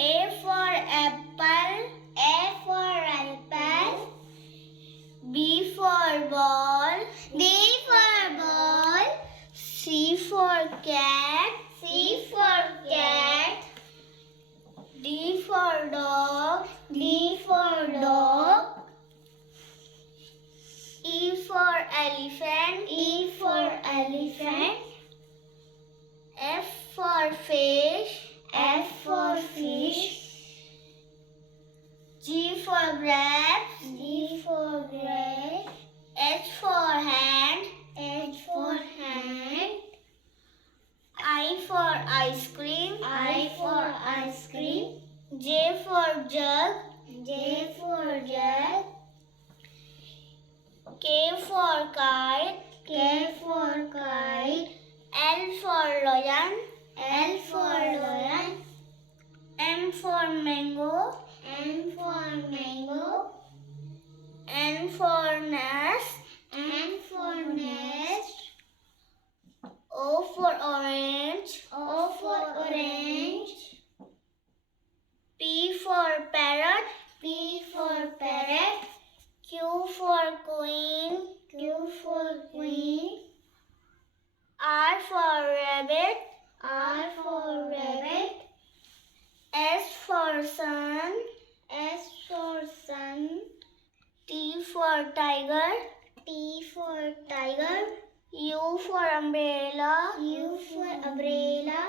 A for apple. A for apple. B for ball. B for ball. C for cat. C for cat. D for dog. D for dog. E for elephant. E for elephant. F for fish. F for fish. G for grapes. G for grapes. H for hand. H for hand. I for ice cream. I for ice cream. J for jug. J for jug. K for kite. K for kite. L for lion. L for lion. M for mango. M for mango. N for nest. N for nest. O for orange. O for orange. P for parrot. P for parrot. Q for queen. Q for queen. R for rabbit. R for rabbit. S for sun. S for sun. T for tiger. T for tiger. U for umbrella. U for umbrella.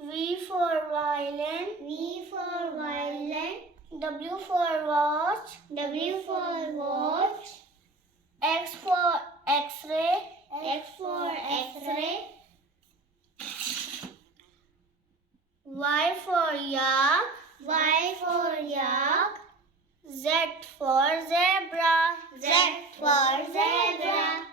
V for violin. V for violin. W for watch. W for watch. X for X-ray. X for X-ray. Y for yak. Y for yak. Z for zebra. Z for zebra.